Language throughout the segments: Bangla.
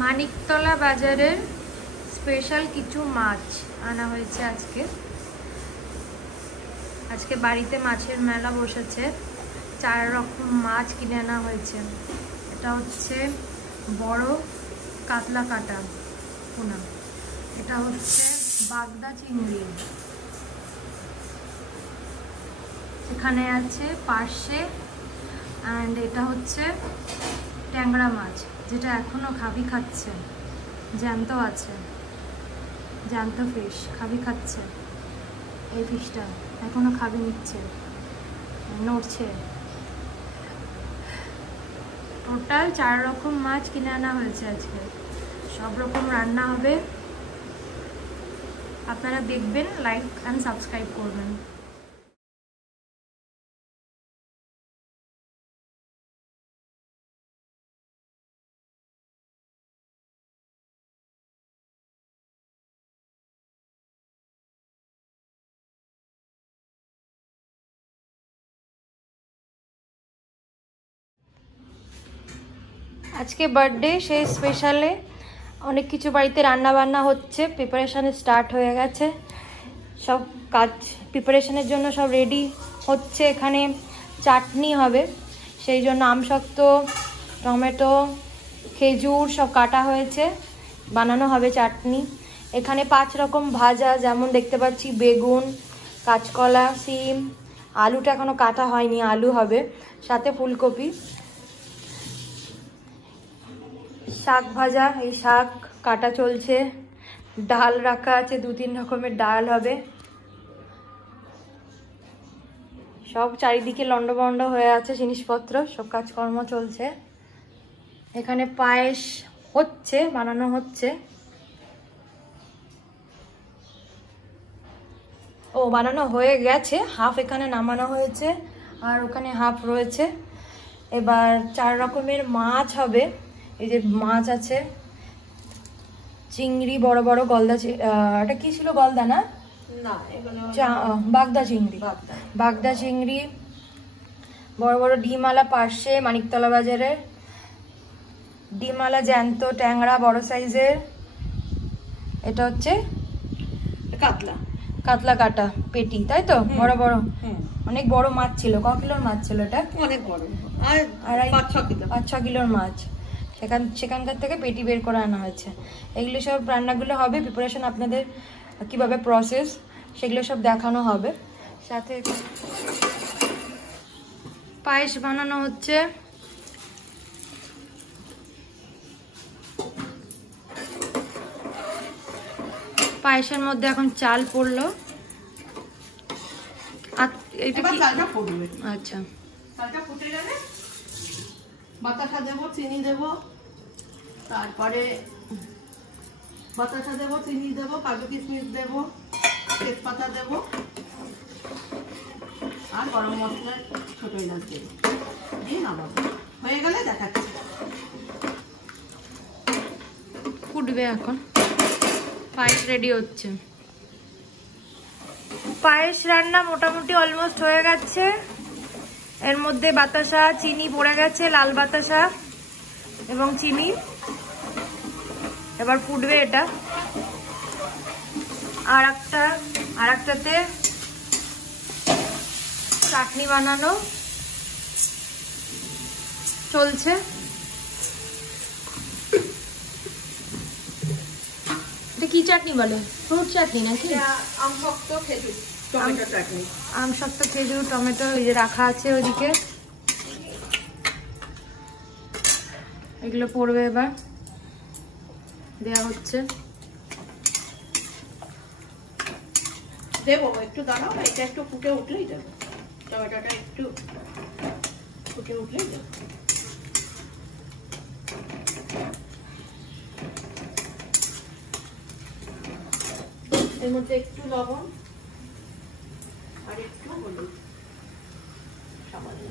মানিকতলা বাজারের স্পেশাল কিছু মাছ আনা হয়েছে আজকে। আজকে বাড়িতে মাছের মেলা বসেছে, 4 রকম মাছ কিনে আনা হয়েছে। এটা হচ্ছে বড় কাতলা কাটা পোনা, এটা হচ্ছে বাগদা চিংড়ি, এখানে আছে পার্শে, অ্যান্ড এটা হচ্ছে ট্যাংরা মাছ, যেটা এখনো খাবি খাচ্ছে, জ্যান্ত আছে, জ্যান্ত ফিশ খাবি খাচ্ছে। এই ফিশটা এখনো খাবি নিচ্ছে, নড়ছে। টোটাল 4 রকম মাছ কিনে আনা হয়েছে আজকে, সব রকম রান্না হবে। আপনারা দেখবেন, লাইক অ্যান্ড সাবস্ক্রাইব করবেন। আজকে বার্থডে, সেই স্পেশালে অনেক কিছু বাড়িতে রান্না বান্না হচ্ছে, প্রিপারেশানে স্টার্ট হয়ে গেছে, সব কাজ প্রিপারেশনের জন্য সব রেডি হচ্ছে। এখানে চাটনি হবে, সেই জন্য আমশক্ত, টমেটো, খেজুর সব কাটা হয়েছে, বানানো হবে চাটনি। এখানে 5 রকম ভাজা, যেমন দেখতে পাচ্ছি বেগুন, কাঁচকলা, সিম, আলুটা এখনো কাটা হয়নি, আলু হবে, সাথে ফুলকপি, শাক ভাজা, এই শাক কাটা চলছে, ডাল রাখা আছে, 2-3 রকমের ডাল হবে। সব চারিদিকে লন্ডভন্ড হয়ে আছে জিনিসপত্র, সব কাজকর্ম চলছে। এখানে পায়েস হচ্ছে, বানানো হচ্ছে, ও বানানো হয়ে গেছে, হাফ এখানে নামানো হয়েছে আর ওখানে হাফ রয়েছে। এবার 4 রকমের মাছ হবে। এই যে মাছ আছে, চিংড়ি, বড় বড় গলদা, এটা কি ছিল, গলদা না, বাগদা চিংড়ি, বাগদা চিংড়ি, বড় বড় ডিমওয়ালা পার্শে মানিকতলা বাজারের, ডিমওয়ালা জ্যান্ত ট্যাংরা বড় সাইজের, এটা হচ্ছে কাতলা, কাতলা কাটা পেটি, তাই তো, বড় বড়, অনেক বড় মাছ ছিল। ক কিলোর মাছ ছিল এটা? অনেক বড়, আর 5-6 কিলোর মাছ। সেখানকার থেকে পেটি বের করে আনা হয়েছে। এগুলো সব রান্নাগুলো হবে, প্রিপারেশন আপনাদের কিভাবে প্রসেস, সেগুলো সব দেখানো হবে। সাথে পায়েস বানানো হচ্ছে, পায়েসের মধ্যে এখন চাল পড়লো, এটা কি চালটা ফুটবে? আচ্ছা, চালটা ফুটে গেলে বাতাসা দেবো, চিনি দেবো, তারপরে বাতাসা দেবো, চিনি দেবো, কাজু কিশমিশ দেবো, তেজপাতা দেবো, আর গরম মশলার ছোট এলাচ দেবো, দিয়ে নামাবো। হয়ে গেলে দেখাচ্ছি। ফুটবে এখন, পায়েস রেডি হচ্ছে। পায়েস রান্না মোটামুটি অলমোস্ট হয়ে গেছে। এর মধ্যে বাতাসা, চিনি পড়ে গেছে, লাল বাতাসা এবং চিনি। এবার ফুটবে এটা। আর একটাতে চাটনি বানানো চলছে। এটা কি চাটনি বলে? ফ্রুট চাটনি নাকি? আমশক্ত খেজুর টমেটো চাটনি, আমশক্ত খেজুর টমেটো এই যে রাখা আছে ওইদিকে। এগুলো পড়বে, এবার দেওয়া হচ্ছে। দেবো একটু, দাঁড়াও, এটা একটু ফুটে উঠলেই দেবো, টমেটোটা একটু ফুটে উঠলেই দেবো। এর মধ্যে একটু লবণ আর একটু হলুদ সামান্য।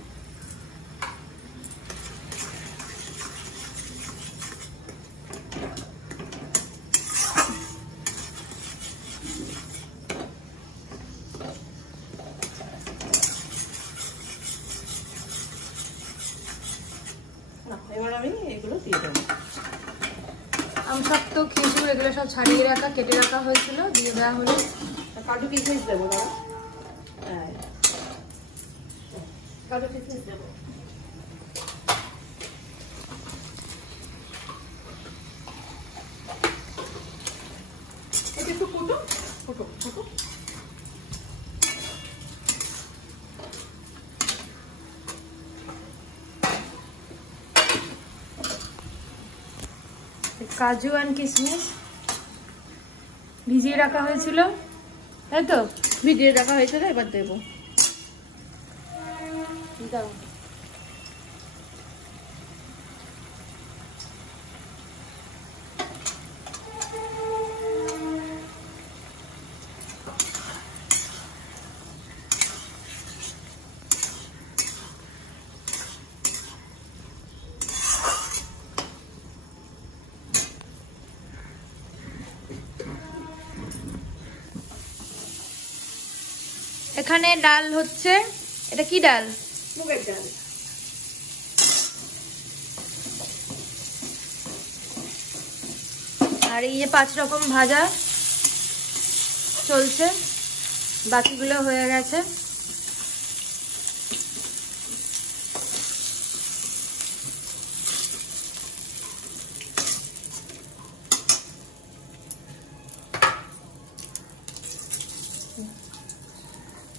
এবার আমি এগুলো দিয়ে দেবো। আমশক্ত খেজুর এগুলো সব ছাড়িয়ে রাখা, কেটে রাখা হয়েছিল, দিয়ে দেওয়া হলো। কাজু কিশমিশ দেবো, দাদা। কাজু কিশমিশ দেবো। এটা একটু ফুটো ফুটো ফুটো। কাজু অ্যান্ড কিশমিশ ভিজিয়ে রাখা হয়েছিল, তাই তো? ভিজিয়ে রাখা হয়েছিল, এবার দেবো। দাও। এখানে ডাল হচ্ছে, এটা কি ডাল? মুগের ডাল। আর এই যে 5 রকম ভাজা চলছে, বাকিগুলো হয়ে গেছে।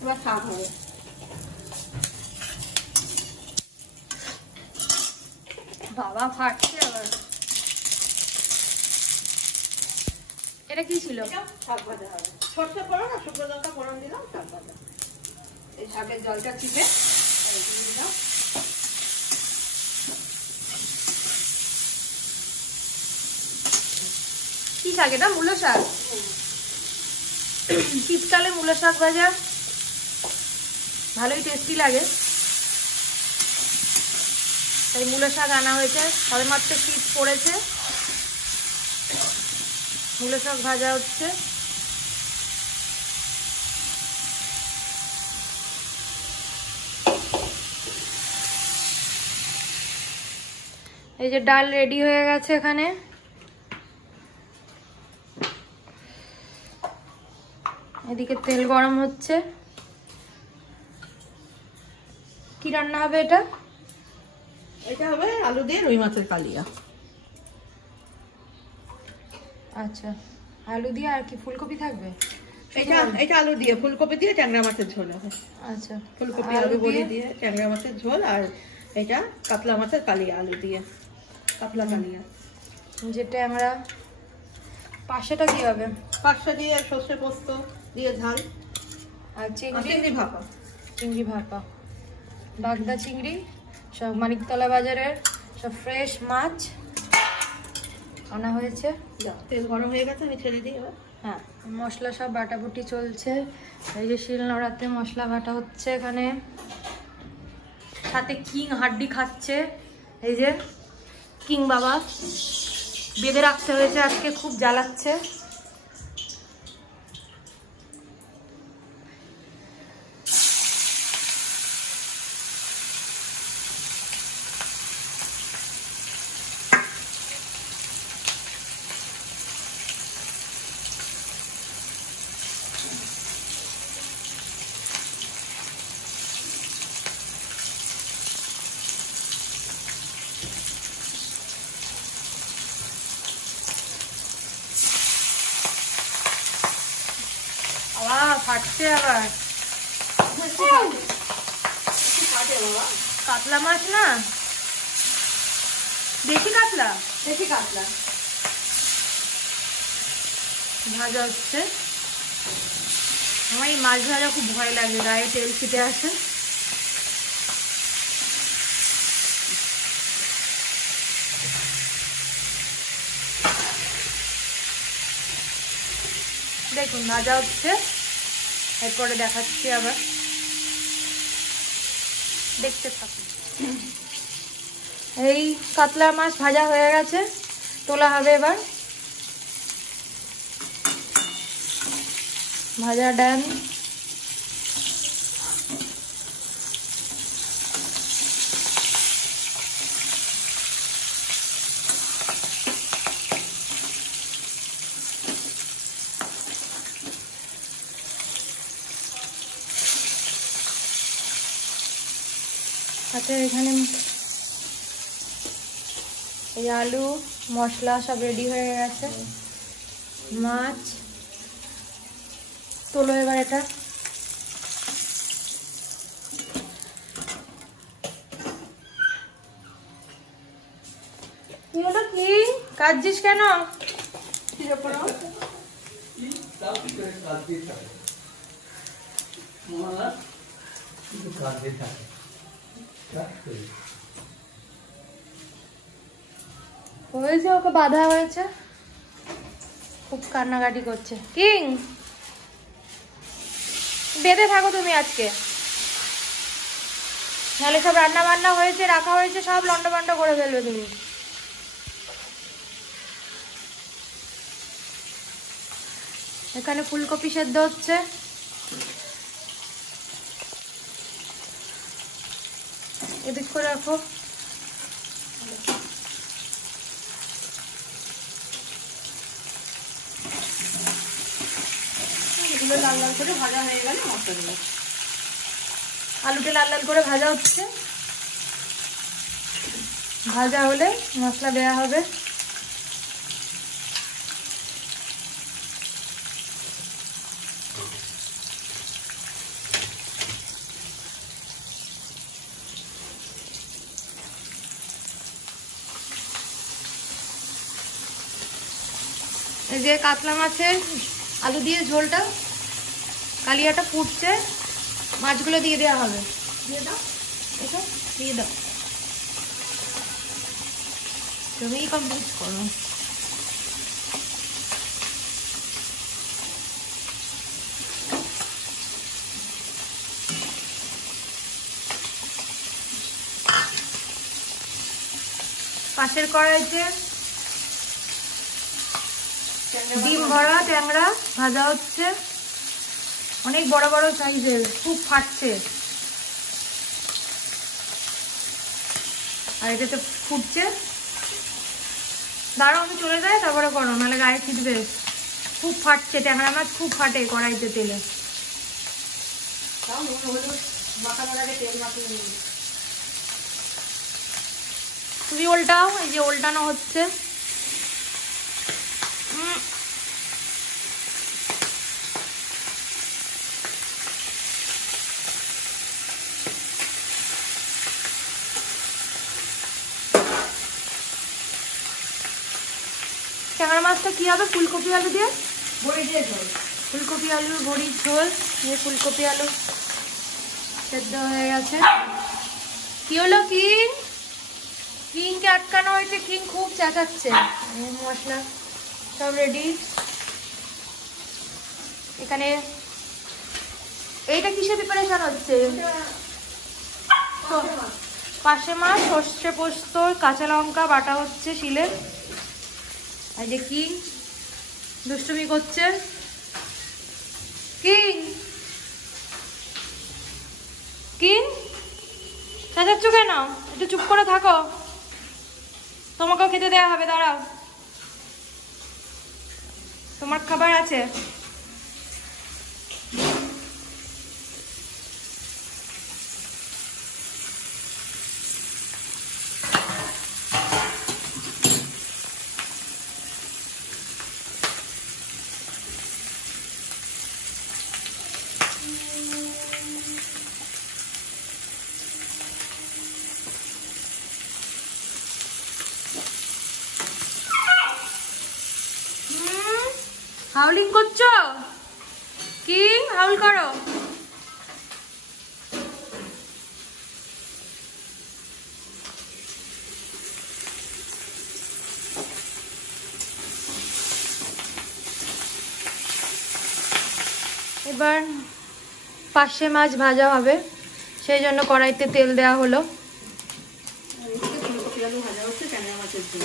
এবার শাক হবে। বাবা ফাটছে আবার। এটা কি ছিল? শাক ভাজা হবে। সরষে ফোড়ন আর শুকনো লঙ্কা ফোড়ন দিলাম, শাক ভাজা। এই শাকের জলটা চিপে দিলাম। কি শাক এটা? মূলো শাক। শীতকালে মূলো শাক ভাজা ভালোই টেস্টি লাগে, তাই মূলো শাক আনা হয়েছে। সবে মাত্র শীত পড়েছে, মূলো শাক ভাজা হচ্ছে। এই যে ডাল রেডি হয়ে গেছে এখানে। এদিকে তেল গরম হচ্ছে। কি রান্না হবে এটা? এটা হবে আলু দিয়ে রুই মাছের কালিয়া। আচ্ছা, আলু দিয়ে আর কি ফুলকপি থাকবে? এটা আলু দিয়ে, ফুলকপি দিয়ে ট্যাংরা মাছের ঝোল হবে। আচ্ছা, ফুলকপি আলু বড়ি দিয়ে ট্যাংরা মাছের ঝোল, আর এটা কাতলা মাছের কালিয়া, আলু দিয়ে কাতলা কালিয়া। যে ট্যাংরা পাশেটা কি হবে? পাঁচটা দিয়ে সর্ষে পোস্ত দিয়ে ঝাল, আর চিংড়ি ভাপা। চিংড়ি ভাপা, বাগদা চিংড়ি, সব মানিকতলা বাজারের সব ফ্রেশ মাছ আনা হয়েছে। তেল গরম হয়ে গেছে, আমি ছেড়ে দিই এবার। হ্যাঁ, মশলা সব বাটাবুটি চলছে। এই যে শিল নোড়াতে মশলা বাটা হচ্ছে এখানে। সাথে কিং হাড্ডি খাচ্ছে, এই যে কিং বাবা বেঁধে রাখতে হয়েছে আজকে, খুব জ্বালাচ্ছে। ফাটছে আবার। কাতলা মাছ না, দেশি কাতলা, দেশি কাতলা ভাজা হচ্ছে। আমার এই মাছ ভাজা খুব ভয় লাগে, গায়ে তেল ছিটে আসে। দেখুন ভাজা হচ্ছে, এরপরে দেখাচ্ছি আবার, দেখতে থাকুন। এই কাতলা মাছ ভাজা হয়ে গেছে, তোলা হবে এবার। ভাজা ডান। সাথে এখানে এই আলু মশলা সব রেডি হয়ে গেছে, মাছ তোলো এবার এটা। কি হলো, কি কাঁদছিস কেন? হয়েছে, ওকে বাধা হয়েছে, খুব কান্নাকাটি করছে। কিং বেঁধে থাকো তুমি আজকে, নাহলে সব রান্না বান্না হয়েছে রাখা হয়েছে সব লন্ডভন্ড করে ফেলবে তুমি। এখানে ফুলকপি সেদ্ধ হচ্ছে, এদিক করে রাখো। এগুলো লাল লাল করে ভাজা হয়ে গেলে মশলা দেবো। আলুটা লাল লাল করে ভাজা হচ্ছে, ভাজা হলে মশলা দেওয়া হবে। এই যে কাতলা মাছের আলু দিয়ে ঝোলটা, কালিয়াটা ফুটছে, মাছগুলো দিয়ে দেওয়া হবে। দিয়ে দাও, এটা দিয়ে দাও, তুমিই কমপ্লিট করো। পাশের কড়াইতে ডিম ভরা ট্যাংরা ভাজা হচ্ছে, অনেক বড় বড় সাইজের, খুব ফাটছে। আর এটাতে ফুটছে, দাঁড়াও আমি চলে যাই তারপরে করো, নাহলে গায়ে ছিটবে। খুব ফাটছে, ট্যাংরা মাছ খুব ফাটে কড়াইতে তেলে। তুমি উল্টাও, এই যে উল্টানো হচ্ছে। ট্যাংরা মাছটা কি হবে? ফুলকপি আলু দিয়ে বড়ি দিয়ে ঝোল, ফুলকপি আলু বড়ির ঝোল। এই ফুলকপি আলু সেদ্ধ হয়ে গেছে। কি হলো, কিং? কিংকে আটকানো হয়েছে, কিং খুব চেঁচাচ্ছে। মশলা সব রেডি। এখানে এইটা কিসে প্রিপারেশন হচ্ছে? পাশে মাছ, সর্ষে পোস্ত, কাঁচা লঙ্কা বাটা হচ্ছে শিলে। আর যে কিং দুষ্টুমি করছে। কিং, কিং চেঁচাচ্ছ কেন? একটু চুপ করে থাকো, তোমাকেও খেতে দেওয়া হবে, দাঁড়াও, তোমার খাবার আছে। হাউলিং করছো? কিং হাউল করো। এবার পাশে মাছ ভাজা হবে, সেই জন্য কড়াইতে তেল দেওয়া হলো। ফুলকপি আলু ভাজা হচ্ছে ট্যাংরা মাছের ঝোল।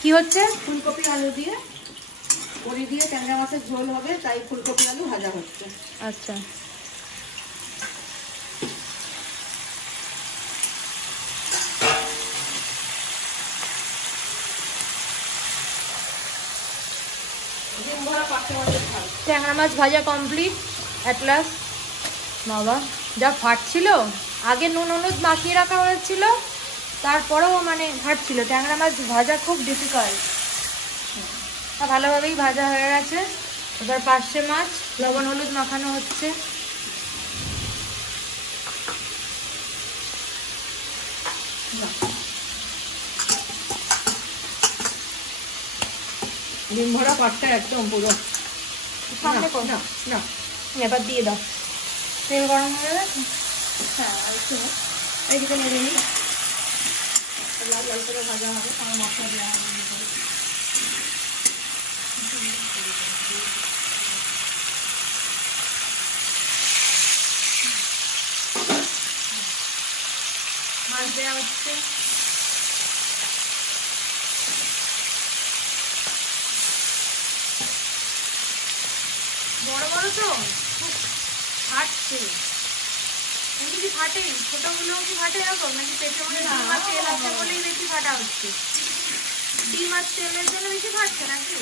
কি হচ্ছে? ফুলকপি আলু দিয়ে বড়ি দিয়ে ট্যাংরা মাছের ঝোল হবে, তাই ফুলকপি আলু ভাজা হচ্ছে। আচ্ছা, ট্যাংরা মাছ ভাজা কমপ্লিট অ্যাট লাস্ট। বাবা যা ফাটছিল, আগে নুন হলুদ মাখিয়ে রাখা হয়েছিল, তারপরেও মানে ঘাটছিল। ট্যাংরা মাছ ভাজা খুব ডিফিকাল্ট। ভালোভাবেই ভাজা হয়ে গেছে। এবার পার্শে মাছ লবণ হলুদ মাখানো হচ্ছে। ডিম ভরা পাটটা একদম পুরো সামনে কর। না না, এবার দিয়ে দাও। তেল গরম হয়ে গেছে। হ্যাঁ একটু এইদিকে নেড়ে নিই, লাল লাল করে ভাজা হবে, আমার মশলা দেওয়া হবে। মাছ দেওয়া হচ্ছে। বড় বড় তো খুব ফাটছে। এমনি কি ফাটে? ছোটগুলো কি ফাটে এরকম নাকি পেটে মনে ডিম আর তেল আছে বলেই বেশি ফাটা হচ্ছে? ডিম আর তেলের জন্য বেশি ফাটছে নাকি?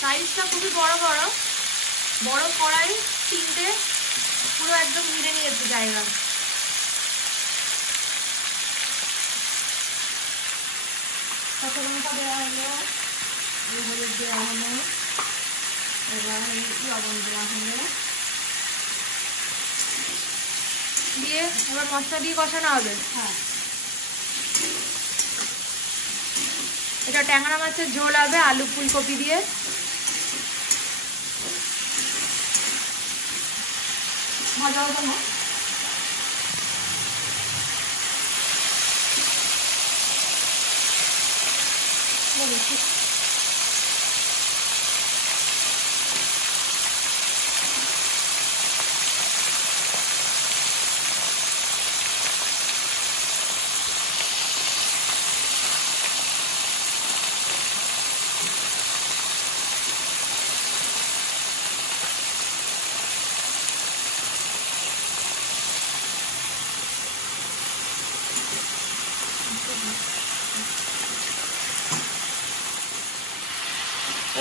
সাইজটা খুবই বড় বড়। বড় কড়াই 3টে, পুরো একদম ঘিরে নিয়েছে জায়গা। কাঁচা লঙ্কা দেওয়া হলো, হলুদ দেওয়া হলো, এবার লবণ দেওয়া হলো, দিয়ে এবার মশলা দিয়ে কষানো হবে। হ্যাঁ এটা ট্যাংরা মাছের ঝোল হবে আলু ফুলকপি দিয়ে। ভাজা হবে না,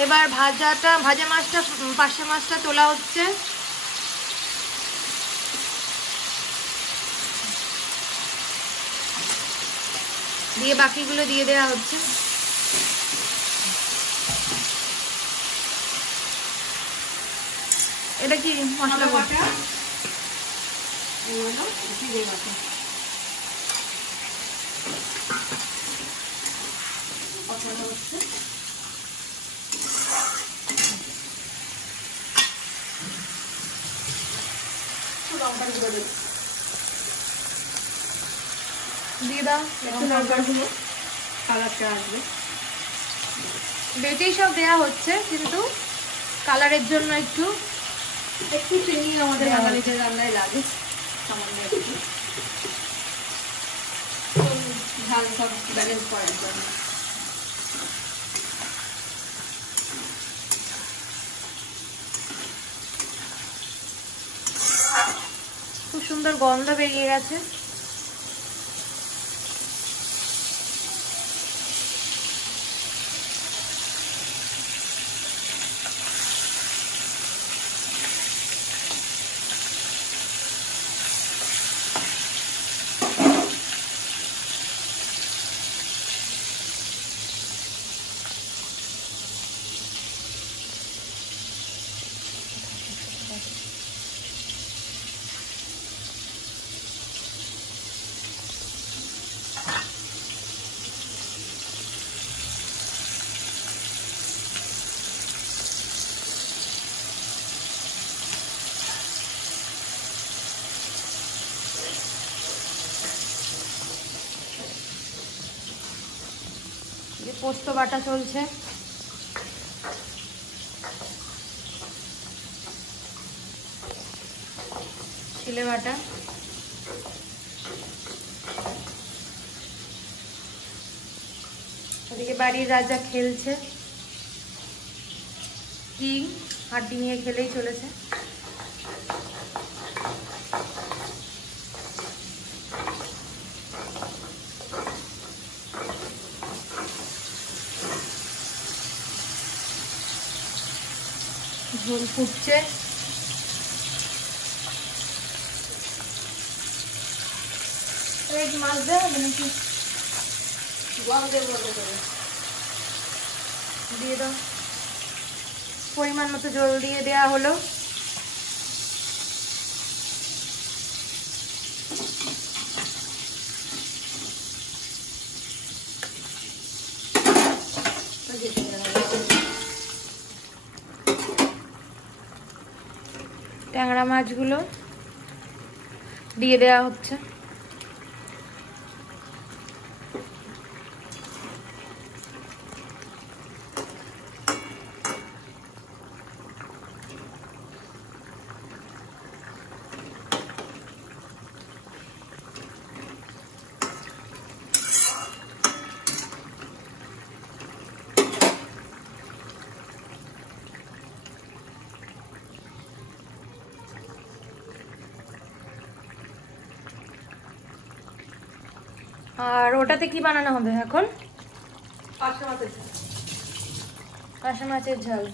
এবার ভাজা মাছটা পার্শে মাছটা তোলা হচ্ছে। দিয়ে বাকিগুলো দিয়ে দেওয়া হচ্ছে। এটা কি মশলা বাটা, এই হলো জিরে বাটা, কষানো হচ্ছে। লঙ্কার গুঁড়ো দেবো, দিয়ে দাও। একটু লঙ্কার গুঁড়ো, কালারটা আসবে। বেটেই সব দেয়া হচ্ছে, কিন্তু কালারের জন্য একটু একটু চিনি আমাদের বাঙালিদের রান্নায় লাগে, সামান্য একটু ঝাল সব ব্যালেন্স করার জন্য। খুব সুন্দর গন্ধ বেরিয়ে গেছে। পোস্ত বাটা চলছে। ছিলে বাটা, ওদিকে বাড়ির রাজা খেলছে। কিং হাড্ডি নিয়ে খেলেই চলেছে। ঝোল ফুটছে। মাছ দেওয়া হবে নাকি? জল দেবো দিয়ে দাও। পরিমাণ মতো জল দিয়ে দেওয়া হলো। ট্যাংরা মাছগুলো দিয়ে দেওয়া হচ্ছে। আর ওটাতে কি বানানো হবে এখন? পাঁচটা মাছের ঝাল। পাঁচটা মাছের ঝাল।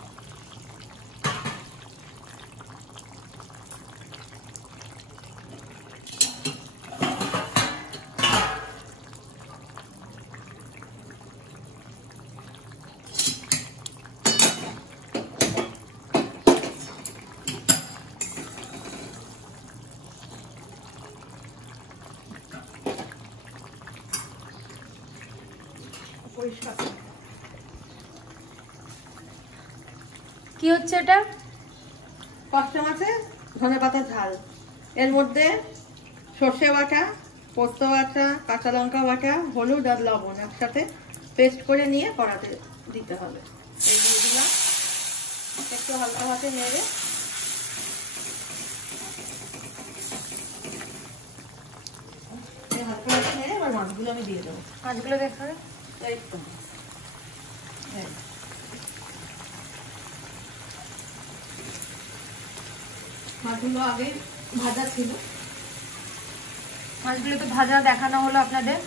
কি হচ্ছে এটা? পাঁচটা মাছে ধনে পাতা ঝাল। এর মধ্যে সর্ষে বাটা, পোস্ত বাটা, কাঁচা লঙ্কা বাটা, হলুদ আর লবণ একসাথে পেস্ট করে নিয়ে কড়াতে দিতে হবে। এই দিয়ে দিলাম, একটু হালকা হাতে নেড়ে হালকা হাতে নেড়ে এবার মাছগুলো আমি দিয়ে দেবো। মাছগুলো দেখাবে। এই তো মাছগুলো আগে ভাজা ছিল। মাছগুলো তো ভাজা দেখানো হলো আপনাদের।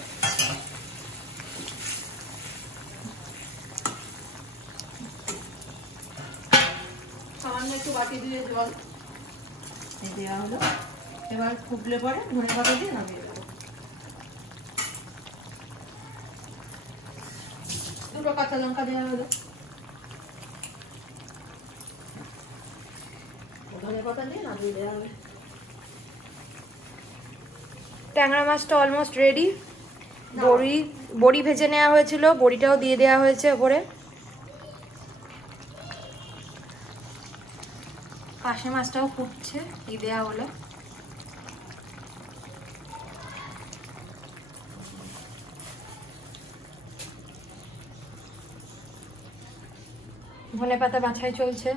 সামান্য একটু বাটি দিয়ে জল দেওয়া হলো। এবার ফুটলে পরে ধনে পাতা দিয়ে নামিয়ে দেবো। দুটো কাঁচা লঙ্কা দেওয়া হলো। ধনে পাতা দিয়ে নামিয়ে দেওয়া হবে। ট্যাংরা মাছটা অলমোস্ট রেডি। বড়ি ভেজে নেওয়া হয়েছিল, বড়িটাও দিয়ে দেওয়া হয়েছে ওপরে। পাশে মাছটাও ফুটছে, দিয়ে দেওয়া হলো। ধনেপাতা বাছাই চলছে।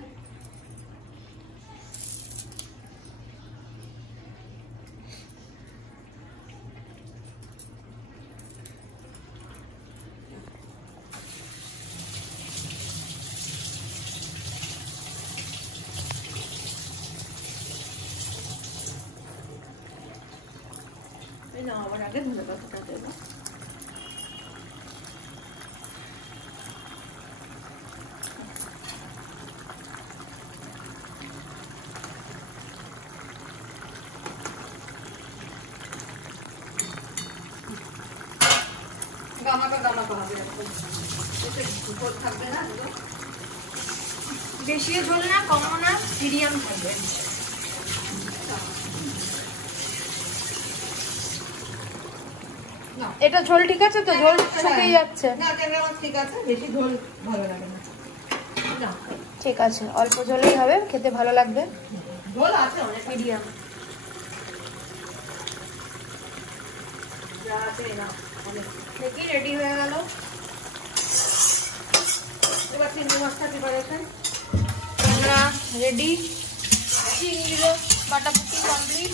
আবার আগে ধনে পাতাটা দেবো। গামাকা হবে, ঝোল থাকবে না। বেশিও ঝোল না, কমও না, মিডিয়াম থাকবে। এটা ঝোল ঠিক আছে তো? ঝোল শুকিয়ে যাচ্ছে না? ট্যাংরা মাছ ঠিক আছে, বেশি ঝোল ভালো লাগে না। ঠিক আছে, অল্প ঝোলেই হবে, খেতে ভালো লাগবে। ঝোল আছে অনেক, মিডিয়াম। দেখি রেডি হয়ে গেল। এবার চিংড়ি মাছটা প্রিপারেশন আমরা রেডি। চিংড়িরও বাটাপুটি কমপ্লিট।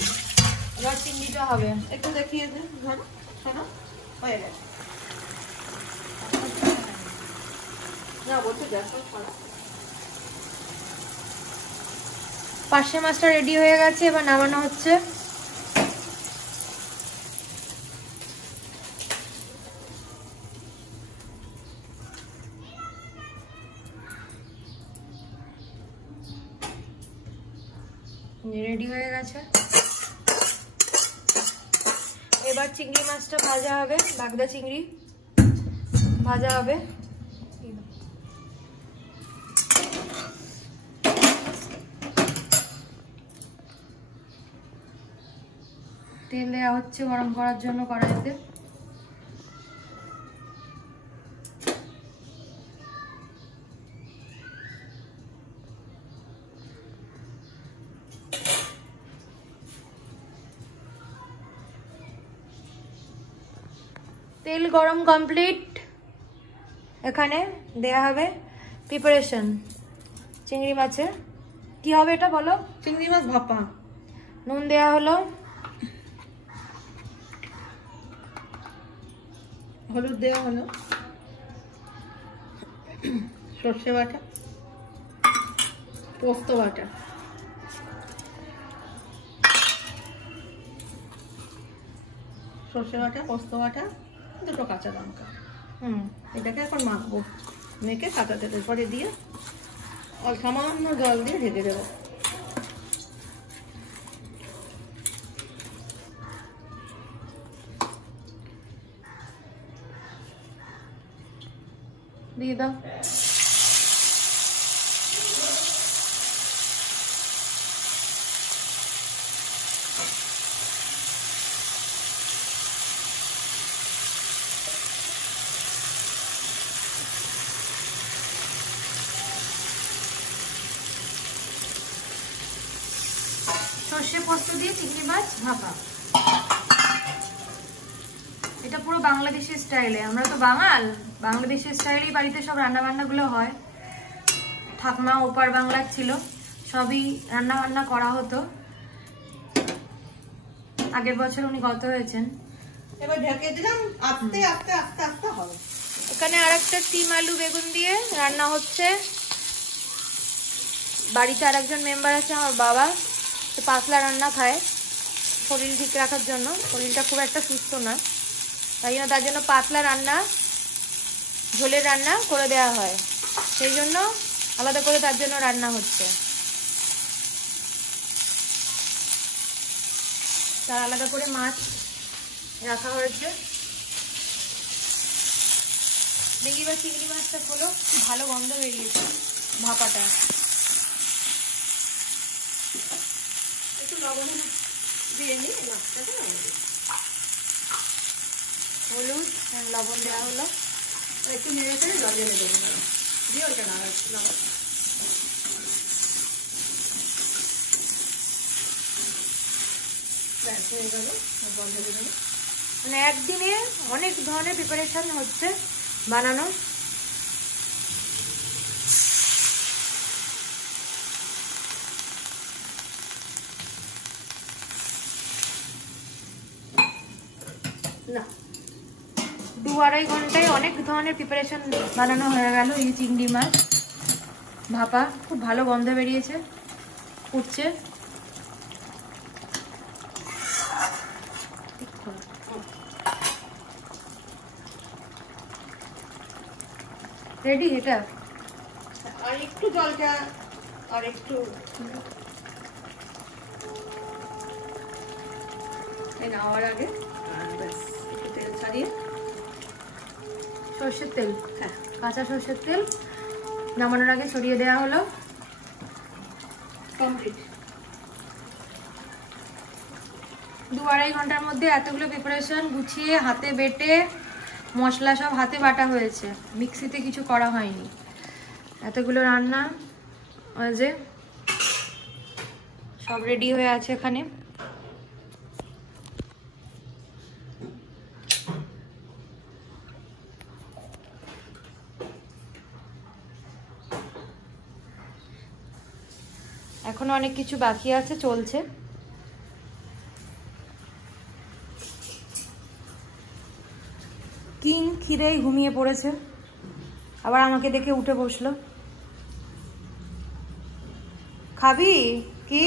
এবার চিংড়িটা হবে। একটু দেখিয়ে দিন। শোনো, হয়ে গেছে। না বলছো গ্যাসটা ছড়া। পাশে মাছটা রেডি হয়ে গেছে, এবার নামানো হচ্ছে। রেডি হয়ে গেছে। এবার চিংড়ি মাছটা ভাজা হবে, বাগদা চিংড়ি ভাজা হবে। তেল দেওয়া হচ্ছে গরম করার জন্য কড়াইতে। তেল গরম কমপ্লিট। এখানে দেয়া হবে প্রিপারেশন চিংড়ি মাছের। কি হবে এটা বলো? চিংড়ি মাছ ভাপা। নুন দেয়া হলো, হলুদ দেওয়া হলো, সর্ষে বাটা, পোস্ত বাটা, সর্ষে বাটা, পোস্ত বাটা, দুটো কাঁচা লঙ্কা। এটাকে এখন মাখবো। মেখে কাঁচা তেলের পরে দিয়ে সামান্য জল দিয়ে ঢেকে দেবো। দিয়ে দাও। সর্ষে পোস্ত দিয়ে চিংড়ি মাছ ভাপা, এটা পুরো বাংলাদেশি স্টাইলে। আমরা তো বাঙাল, বাংলাদেশি স্টাইলেই বাড়িতে সব রান্না বান্নাগুলো হয়। ঠাকমা ওপার বাংলার ছিল, সবই রান্না বান্না করা হতো। আগের বছর উনি গত হয়েছেন। এবার ঢেকে দিলাম, আস্তে আস্তে আস্তে আস্তে হবে। এখানে আরেকটা সিম আলু বেগুন দিয়ে রান্না হচ্ছে। বাড়িতে আরেকজন মেম্বার আছে আমার বাবা, তো পাতলা রান্না খায় শরীর ঠিক রাখার জন্য। শরীরটা খুব একটা সুস্থ না, তাই জন্য তার জন্য পাতলা রান্না, ঝোলের রান্না করে দেওয়া হয়। সেই জন্য আলাদা করে তার জন্য রান্না হচ্ছে। তার আলাদা করে মাছ রাখা হয়েছে। দেখি বা চিংড়ি মাছটা খোলো, ভালো গন্ধ বেরিয়েছে ভাপাটা। একটু লবণ দিয়ে নিই মাছটাকে। হলুদ লবণ দেওয়া হলো, একটু নেড়ে চেড়ে জল ঢেলে দেবো দিয়ে ওইটা লবণ। ব্যাস হয়ে গেল, জল ঢেলে দেবো। মানে একদিনে অনেক ধরনের প্রিপারেশন হচ্ছে বানানো। না, 2-2.5 ঘন্টায় অনেক ধরনের প্রিপারেশন বানানো হয়ে গেল। এই চিংড়ি মাছ ভাপা খুব ভালো গন্ধ বেরিয়েছে, উঠছে। রেডি এটা। আর একটু জলটা আর একটু নেওয়ার আগে ব্যাস একটু তেল ছাড়িয়ে, সর্ষের তেল, হ্যাঁ কাঁচা সর্ষের তেল নামানোর আগে ছড়িয়ে দেওয়া হলো। কমপ্লিট। 2-2.5 ঘন্টার মধ্যে এতগুলো প্রিপারেশন গুছিয়ে হাতে বেটে মশলা সব হাতে বাটা হয়েছে, মিক্সিতে কিছু করা হয়নি। এতগুলো রান্না যে সব রেডি হয়ে আছে এখানে। এখনো অনেক কিছু বাকি আছে, চলছে। কিং খিদেই ঘুমিয়ে পড়েছে, আবার আমাকে দেখে উঠে বসলো। খাবি কি?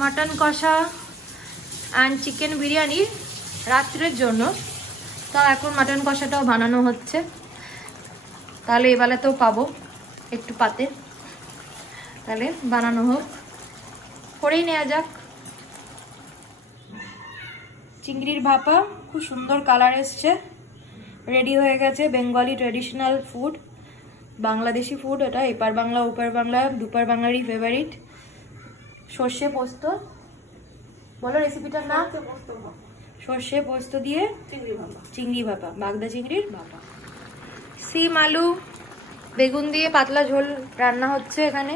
মাটন কষা অ্যান্ড চিকেন বিরিয়ানি রাত্রের জন্য, তো এখন মাটন কষাটাও বানানো হচ্ছে। তাহলে এবেলাতেও পাবো একটু পাতে। তাহলে বানানো হোক, করেই নেওয়া যাক। চিংড়ির ভাপা খুব সুন্দর কালার এসছে, রেডি হয়ে গেছে। Bengali traditional food, Bangladeshi food এটা, এপার বাংলা ওপার বাংলা দুপার বাংলারই ফেভারিট। সর্ষে পোস্ত, বলো রেসিপিটার নাম। সর্ষে পোস্ত দিয়ে চিংড়ি ভাপা, বাগদা চিংড়ির ভাপা। সিম আলু বেগুন দিয়ে পাতলা ঝোল রান্না হচ্ছে এখানে।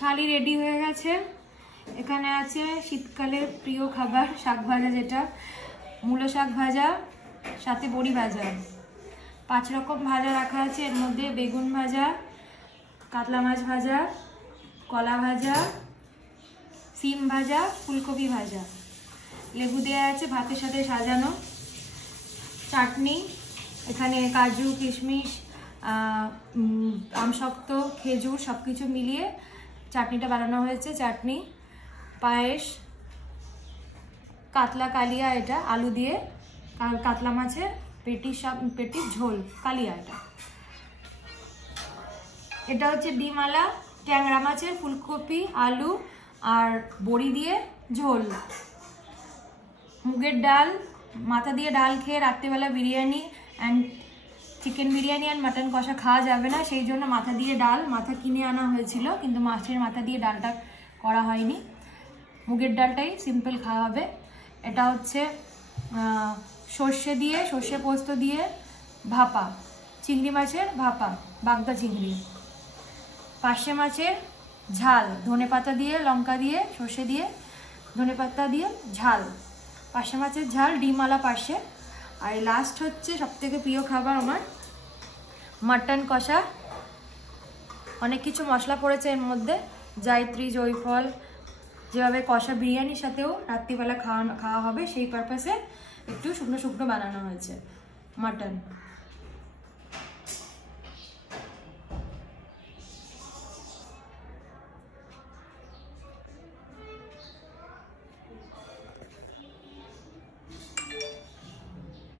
থালি রেডি হয়ে গেছে। এখানে আছে শীতকালের প্রিয় খাবার শাক ভাজা, যেটা মূলো শাক ভাজা, সাথে বড়ি ভাজা। 5 রকম ভাজা রাখা আছে, এর মধ্যে বেগুন ভাজা, কাতলা মাছ ভাজা, কলা ভাজা, সিম ভাজা, ফুলকপি ভাজা। লেবু দেওয়া আছে ভাতের সাথে সাজানো। চাটনি, এখানে কাজু কিশমিশ আমশক্ত খেজুর সব কিছু মিলিয়ে চাটনিটা বানানো হয়েছে। চাটনি, পায়েস, কাতলা কালিয়া, এটা আলু দিয়ে কাতলা মাছের পেটির ঝোল কালিয়া। এটা হচ্ছে ডিমালা ট্যাংরা মাছের ফুলকপি আলু আর বড়ি দিয়ে ঝোল। মুগের ডাল, মাথা দিয়ে ডাল খেয়ে রাত্রিবেলা biryani and chicken biryani and mutton কষা খাওয়া যাবে না, সেই জন্য মাথা দিয়ে ডাল, মাথা কিনে আনা হয়েছিল কিন্তু মাছের মাথা দিয়ে ডালটা করা হয়নি, মুগের ডালটাই সিম্পল খাওয়া হবে। এটা হচ্ছে সর্ষে পোস্ত দিয়ে ভাপা, চিংড়ি মাছের ভাপা, বাগদা চিংড়ি। পার্শে মাছের ঝাল, ধনেপাতা দিয়ে, লঙ্কা দিয়ে, সর্ষে দিয়ে, ধনেপাতা দিয়ে ঝাল, পার্শে মাছের ঝাল, ডিমওয়ালা পার্শে। আর লাস্ট হচ্ছে সবথেকে প্রিয় খাবার আমার, মাটন কষা। অনেক কিছু মশলা পড়েছে এর মধ্যে, জায়ত্রী, জয়ফল, যেভাবে কষা বিরিয়ানির সাথেও রাত্রিবেলা খাওয়া হবে সেই পারপাসে একটু শুকনো শুকনো বানানো হয়েছে মাটন।